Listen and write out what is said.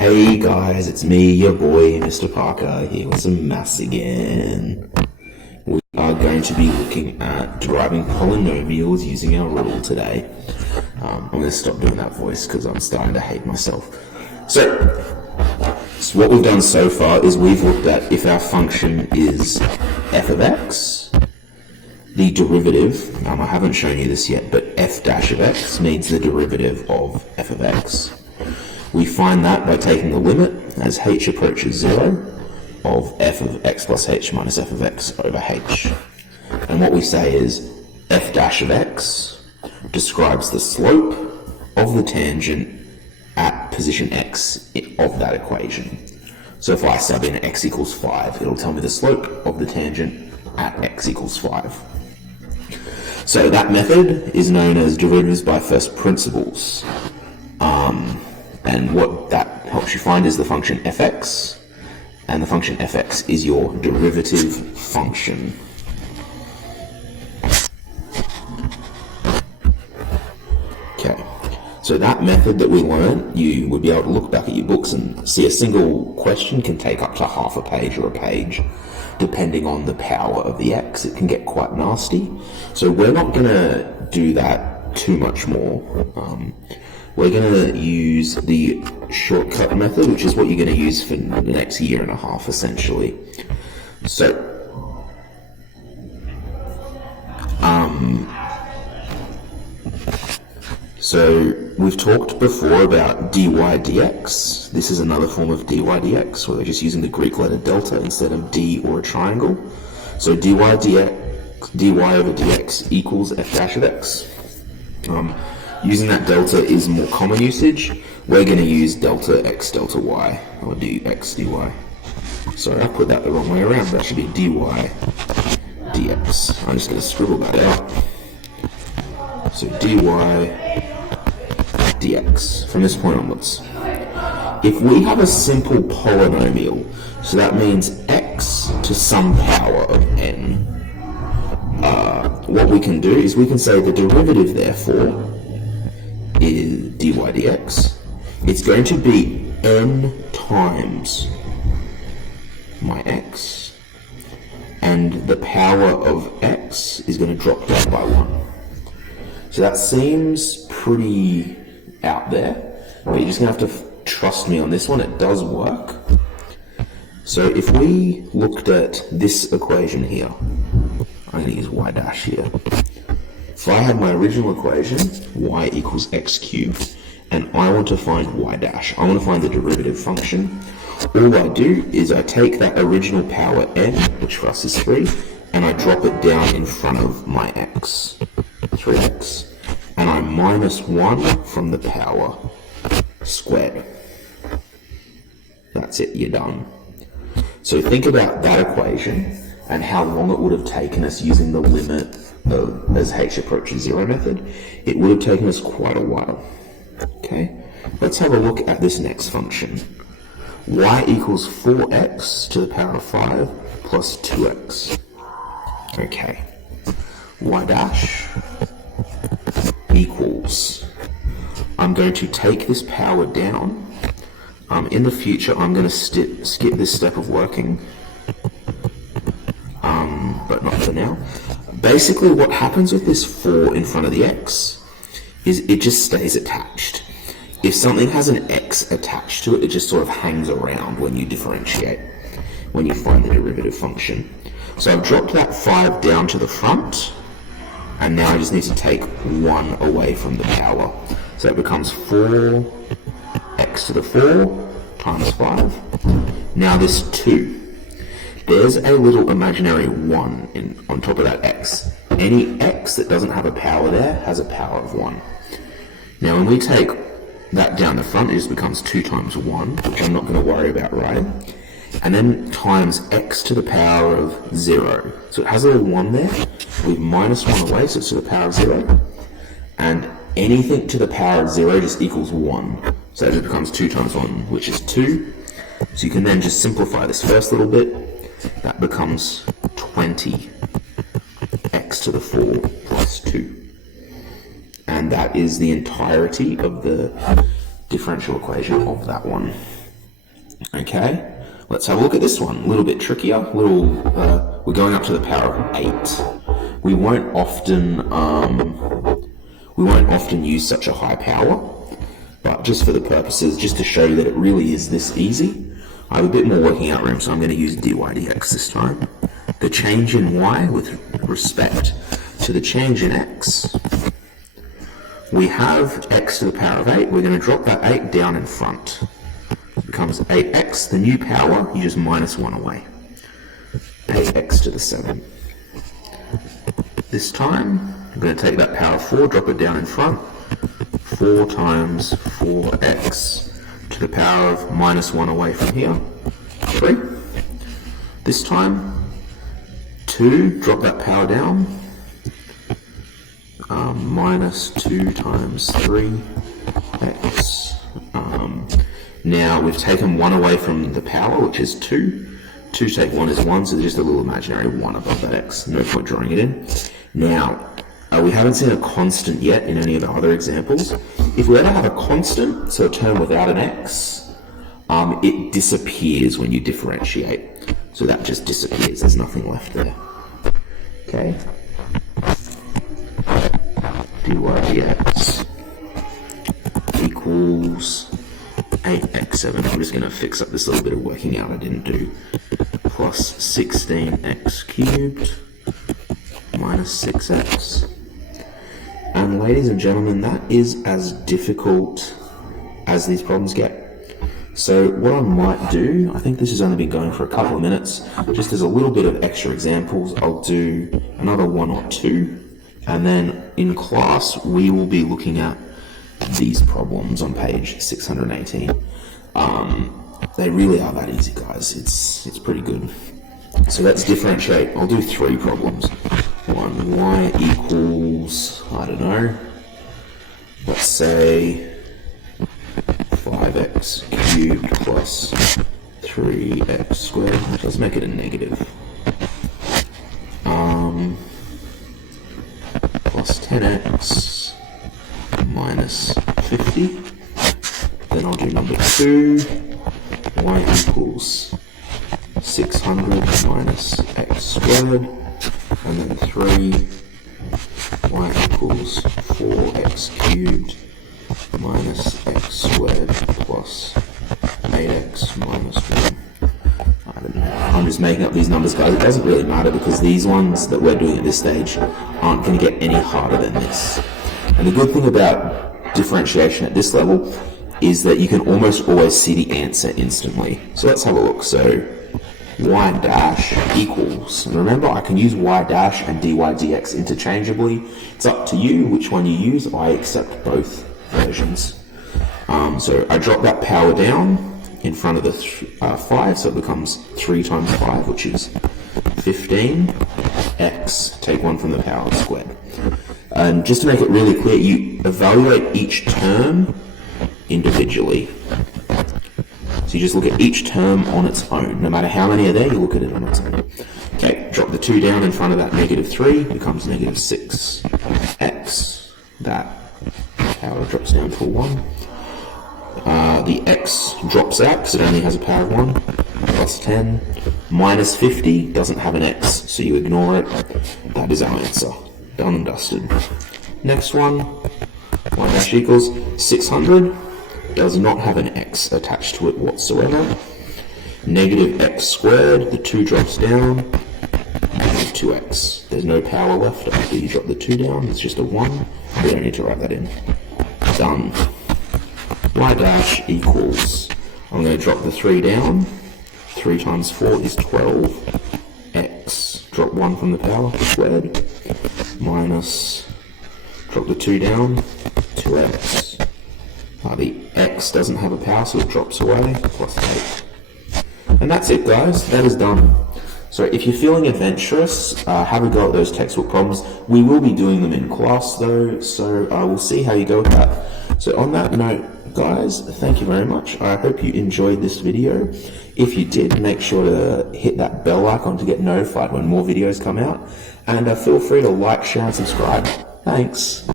Hey guys, it's me, your boy, Mr. Parker, here with some maths again. We are going to be looking at deriving polynomials using our rule today. I'm going to stop doing that voice because I'm starting to hate myself. So what we've done so far is we've looked at if our function is f of x, the derivative, I haven't shown you this yet, but f dash of x means the derivative of f of x. We find that by taking the limit as h approaches 0 of f of x plus h minus f of x over h. And what we say is f dash of x describes the slope of the tangent at position x of that equation. So if I sub in x equals 5, it'll tell me the slope of the tangent at x equals 5. So that method is known as derivatives by first principles. And what that helps you find is the function fx, and the function fx is your derivative function. Okay, so that method that we learned, you would be able to look back at your books and see a single question can take up to half a page or a page, depending on the power of the x. It can get quite nasty. So we're not going to do that too much more. We're going to use the shortcut method, which is what you're going to use for the next year and a half, essentially. So we've talked before about dy dx. This is another form of dy dx, where we're just using the Greek letter delta instead of d or a triangle. So dy over dx equals f dash of x. Using that delta is more common usage. We're going to use delta x delta y, or dx dy. Sorry, I put that the wrong way around. That should be dy dx. I'm just going to scribble that out. So dy dx from this point onwards. If we have a simple polynomial, so that means x to some power of n, what we can do is we can say the derivative, therefore, is dy dx. It's going to be n times my x, and the power of x is going to drop down by 1. So that seems pretty out there, but you're just going to have to trust me on this one. It does work. So if we looked at this equation here, I'm going to use y dash here. If I had my original equation, y equals x cubed, and I want to find y dash, I want to find the derivative function, all I do is I take that original power n, which for us is 3, and I drop it down in front of my x, 3x, and I minus 1 from the power squared. That's it, you're done. So think about that equation and how long it would have taken us using the limit of as h approaches 0 method. It would have taken us quite a while. Okay, let's have a look at this next function. Y equals 4x to the power of 5 plus 2x. Okay, y dash equals, I'm going to take this power down. In the future, I'm going to skip this step of working, but not for now. Basically, what happens with this 4 in front of the x is it just stays attached. If something has an x attached to it, it just sort of hangs around when you differentiate, when you find the derivative function. So I've dropped that 5 down to the front, and now I just need to take 1 away from the power. So it becomes 4x to the 4 times 5. Now this 2. There's a little imaginary 1 on top of that x. Any x that doesn't have a power there has a power of 1. Now when we take that down the front, it just becomes 2 times 1, which I'm not going to worry about writing. And then times x to the power of 0. So it has a little 1 there. We've minus 1 away, so it's to the power of 0. And anything to the power of 0 just equals 1. So it just becomes 2 times 1, which is 2. So you can then just simplify this first little bit. That becomes 20 x to the 4 plus 2. And that is the entirety of the differential equation of that one. Okay, let's have a look at this one. A little bit trickier. We're going up to the power of 8. We won't often use such a high power, but just for the purposes, just to show you that it really is this easy, I have a bit more working out room, so I'm going to use dy dx this time. The change in y with respect to the change in x, we have x to the power of 8. We're going to drop that 8 down in front. It becomes 8x. The new power, you just minus 1 away. 8x to the 7. This time, I'm going to take that power of 4, drop it down in front. 4 times 4x to the power of minus 1 away from here. 3. This time, 2, drop that power down. Minus 2 times 3x. Now we've taken 1 away from the power, which is 2. 2 take 1 is 1, so there's just a little imaginary 1 above that x. No point drawing it in. Now, we haven't seen a constant yet in any of the other examples. If we ever have a constant, so a term without an x, it disappears when you differentiate. So that just disappears. There's nothing left there. Okay. dy dx equals 8x7. I'm just going to fix up this little bit of working out I didn't do. Plus 16x cubed minus 6x. And ladies and gentlemen, that is as difficult as these problems get. So what I might do, I think this has only been going for a couple of minutes, just as a little bit of extra examples, I'll do another 1 or 2. And then in class, we will be looking at these problems on page 618. They really are that easy, guys. It's pretty good. So let's differentiate. I'll do 3 problems. 1, y equals, I don't know, let's say 5x cubed plus 3x squared. Let's make it a negative. Plus 10x minus 50. Then I'll do number 2. Y equals 600 minus x squared. And then 3. Y equals 4x cubed minus x squared plus 8x minus 1. I don't know. I'm just making up these numbers, guys. It doesn't really matter because these ones that we're doing at this stage aren't going to get any harder than this. And the good thing about differentiation at this level is that you can almost always see the answer instantly. So let's have a look. So y dash equals, and remember I can use y dash and dy dx interchangeably. It's up to you which one you use. I accept both versions. So I drop that power down in front of the 5, so it becomes 3 times 5, which is 15. X, take 1 from the power squared. And just to make it really clear, you evaluate each term individually. So you just look at each term on its own. No matter how many are there, you look at it on its own. Okay, drop the 2 down in front of that negative 3, becomes negative 6x. That power drops down to a 1. The x drops out because it only has a power of 1, plus 10. Minus 50 doesn't have an x, so you ignore it. That is our answer. Done and dusted. Next one, y dash equals 600. Does not have an x attached to it whatsoever. Negative x squared, the 2 drops down, negative 2x. There's no power left after you drop the 2 down, it's just a 1. We don't need to write that in. Done. Y dash equals, I'm going to drop the 3 down. 3 times 4 is 12. X, drop 1 from the power, squared, minus, drop the 2 down, 2x. The x doesn't have a power, so it drops away, plus 8. And that's it, guys. That is done. So if you're feeling adventurous, have a go at those textbook problems. We will be doing them in class, though, so we'll see how you go with that. So on that note, guys, thank you very much. I hope you enjoyed this video. If you did, make sure to hit that bell icon to get notified when more videos come out. And feel free to like, share, and subscribe. Thanks.